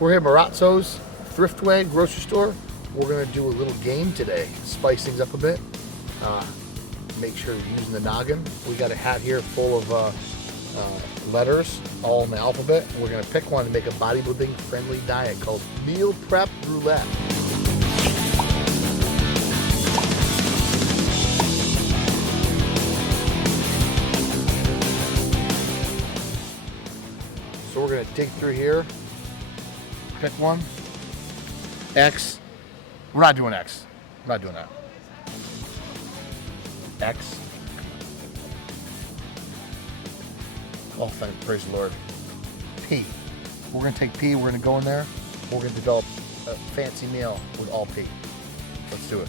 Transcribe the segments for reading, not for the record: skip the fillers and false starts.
We're here at Marazzo's Thriftway grocery store. We're gonna do a little game today, spice things up a bit. Make sure you're using the noggin. We got a hat here full of letters, all in the alphabet. And we're gonna pick one to make a bodybuilding-friendly diet called Meal Prep Roulette. So we're gonna dig through here, pick one. X. We're not doing X. I'm not doing that. X. Oh, thank praise the Lord. P. We're gonna take P. We're gonna go in there. We're gonna develop a fancy meal with all P. Let's do it.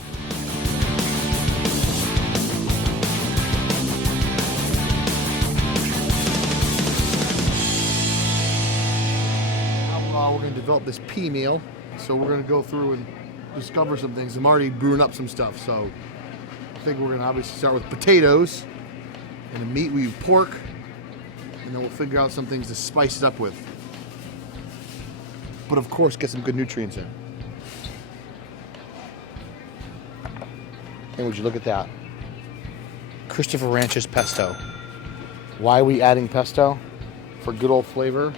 We're going to develop this pea meal, so we're going to go through and discover some things. I'm already brewing up some stuff, so I think we're going to obviously start with potatoes, and the meat we use pork, and then we'll figure out some things to spice it up with. But of course, get some good nutrients in. And would you look at that? Christopher Ranch's pesto. Why are we adding pesto? For good old flavor.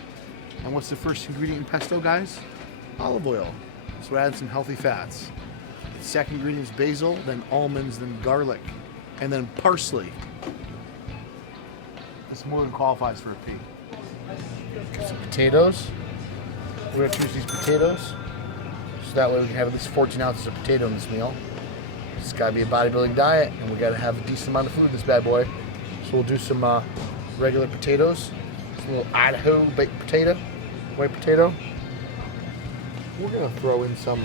And what's the first ingredient in pesto, guys? Olive oil. So we're adding some healthy fats. The second ingredient is basil, then almonds, then garlic, and then parsley. This more than qualifies for a pea. Get some potatoes. We're gonna choose these potatoes, so that way we can have at least 14 ounces of potato in this meal. It's gotta be a bodybuilding diet, and we gotta have a decent amount of food in this bad boy. So we'll do some regular potatoes, some little Idaho baked potato. White potato. We're gonna throw in some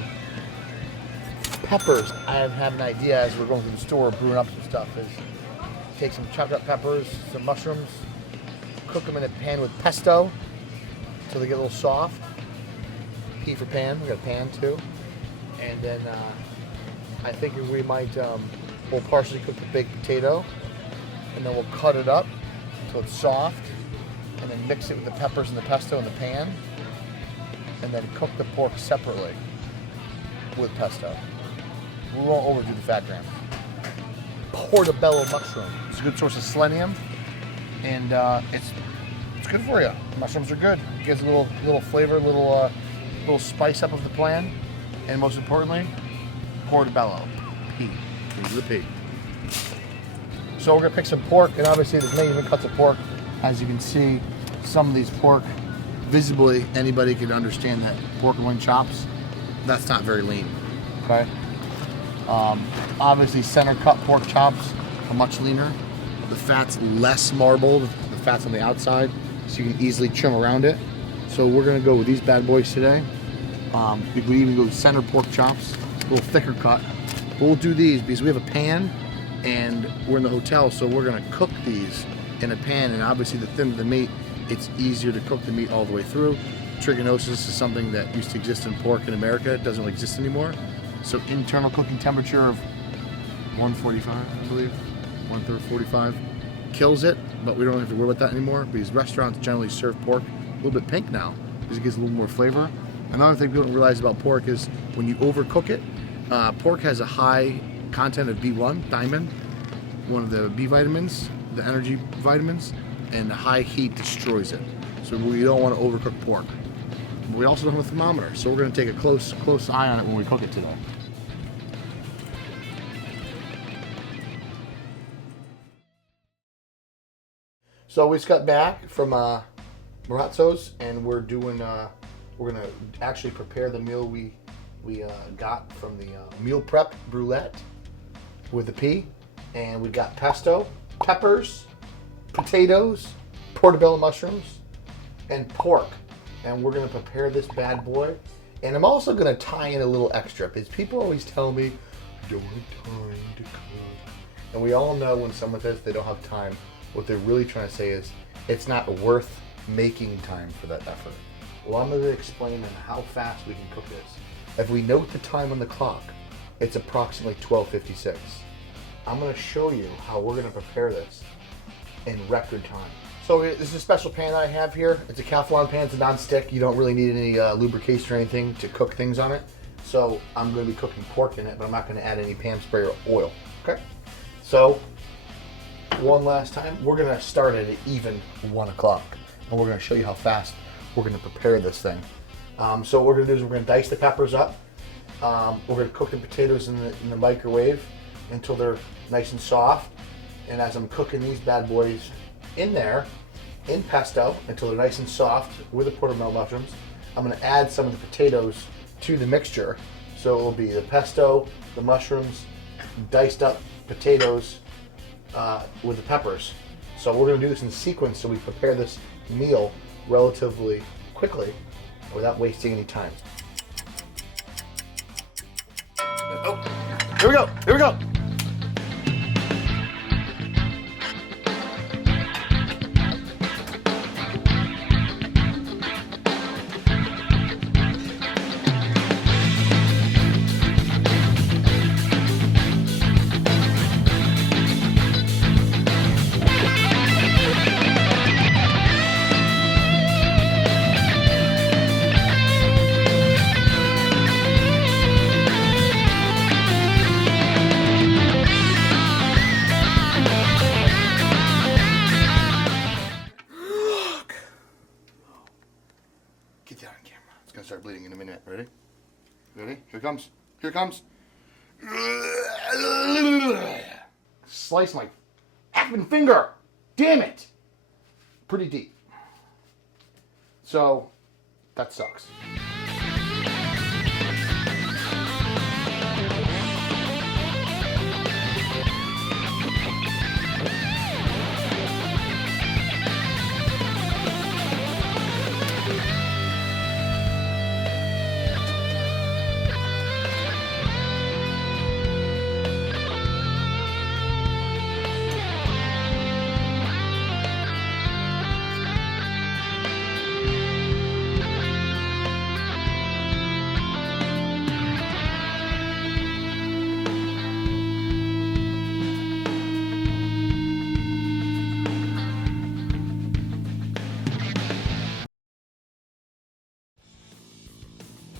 peppers. I have an idea as we're going through the store brewing up some stuff. Is take some chopped up peppers, some mushrooms, cook them in a pan with pesto until they get a little soft. P for pan. We got a pan too. And then I think we might we'll partially cook the baked potato, and then we'll cut it up until it's soft. And then mix it with the peppers and the pesto in the pan, and then cook the pork separately with pesto. We won't overdo the fat grams. Portobello mushroom. It's a good source of selenium, and it's good for you. Mushrooms are good. It gives a little flavor, little spice up of the plan, and most importantly, portobello. P. These are the P. So we're gonna pick some pork, and obviously there's many different cuts of pork. As you can see, some of these pork, visibly, anybody could understand that pork loin chops, that's not very lean, okay? Obviously, center cut pork chops are much leaner. The fat's less marbled, the fat's on the outside, so you can easily trim around it. So we're gonna go with these bad boys today. We could even go with center pork chops, a little thicker cut. But we'll do these because we have a pan, and we're in the hotel, so we're gonna cook these in a pan, and obviously the thinner the meat, it's easier to cook the meat all the way through. Trichinosis is something that used to exist in pork in America. It doesn't really exist anymore. So internal cooking temperature of 145, I believe, 145, kills it, but we don't have to worry about that anymore because restaurants generally serve pork a little bit pink now because it gives a little more flavor. Another thing people don't realize about pork is when you overcook it, pork has a high content of B1, thiamine, one of the B vitamins, the energy vitamins, and the high heat destroys it. So we don't want to overcook pork. We also don't have a thermometer, so we're going to take a close eye on it when we cook it today. So we just got back from Marazzo's, and we're going to actually prepare the meal we got from the Meal Prep Roulette with the P, and we got pesto, peppers, potatoes, portobello mushrooms, and pork. And we're gonna prepare this bad boy. And I'm also gonna tie in a little extra because people always tell me, I don't have time to cook. And we all know when someone says they don't have time, what they're really trying to say is, it's not worth making time for that effort. Well, I'm gonna explain how fast we can cook this. If we note the time on the clock, it's approximately 12:56. I'm gonna show you how we're gonna prepare this in record time. So this is a special pan that I have here. It's a Calphalon pan. It's a non-stick. You don't really need any lubrication or anything to cook things on it. So I'm going to be cooking pork in it, but I'm not going to add any pan spray or oil. Okay. So one last time, we're going to start at an even 1 o'clock, and we're going to show you how fast we're going to prepare this thing. So what we're going to do is we're going to dice the peppers up. We're going to cook the potatoes in the microwave until they're nice and soft. And as I'm cooking these bad boys in there, in pesto, until they're nice and soft with the portobello mushrooms, I'm going to add some of the potatoes to the mixture. So it will be the pesto, the mushrooms, diced up potatoes with the peppers. So we're going to do this in sequence so we prepare this meal relatively quickly without wasting any time. Oh, here we go, here we go. Get that on camera. It's gonna start bleeding in a minute. Ready? Ready? Here it comes. Here it comes. Slice my effing finger. Damn it. Pretty deep. So, that sucks.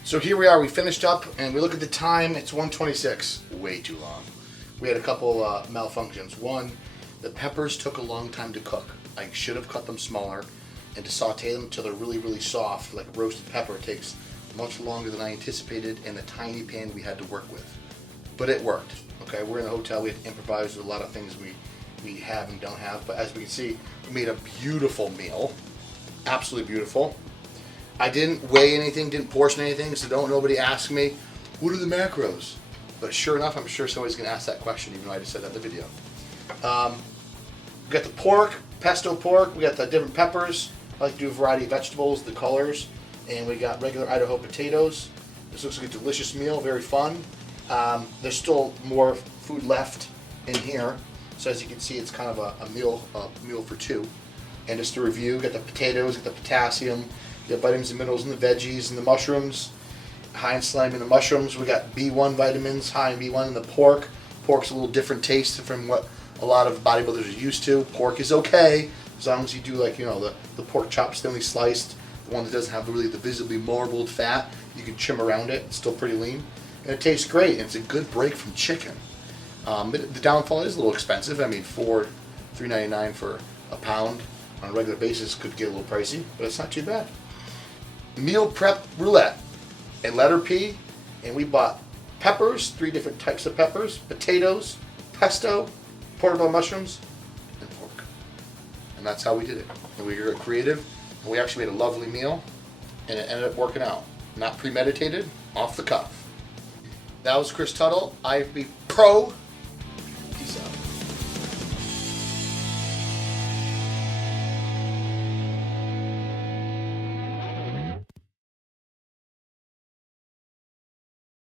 So here we are, we finished up, and we look at the time, it's 1:26. Way too long. We had a couple malfunctions. One, the peppers took a long time to cook. I should have cut them smaller, and to saute them until they're really, really soft, like roasted pepper, takes much longer than I anticipated in the tiny pan we had to work with. But it worked, okay? We're in the hotel, we have to improvise with a lot of things we have and don't have, but as we can see, we made a beautiful meal. Absolutely beautiful. I didn't weigh anything, didn't portion anything, so don't nobody ask me, what are the macros? But sure enough, I'm sure somebody's going to ask that question, even though I just said that in the video. We got the pork, pesto pork, we got the different peppers. I like to do a variety of vegetables, the colors, and we got regular Idaho potatoes. This looks like a delicious meal, very fun. There's still more food left in here, so as you can see, it's kind of a meal for two. And just to review, we got the potatoes, got the potassium, you got vitamins and minerals in the veggies and the mushrooms, high in selenium in the mushrooms. We got B1 vitamins, high in B1 in the pork. Pork's a little different taste from what a lot of bodybuilders are used to. Pork is okay, as long as you do like, you know, the pork chops thinly sliced, the one that doesn't have really the visibly marbled fat. You can trim around it, it's still pretty lean. And it tastes great, and it's a good break from chicken. But the downfall is a little expensive. I mean, $3.99 for a pound on a regular basis could get a little pricey, but it's not too bad. Meal prep roulette, a letter P, and we bought peppers, 3 different types of peppers, potatoes, pesto, portobello mushrooms, and pork. And that's how we did it. And we were creative, and we actually made a lovely meal, and it ended up working out. Not premeditated, off the cuff. That was Chris Tuttle, IFBB Pro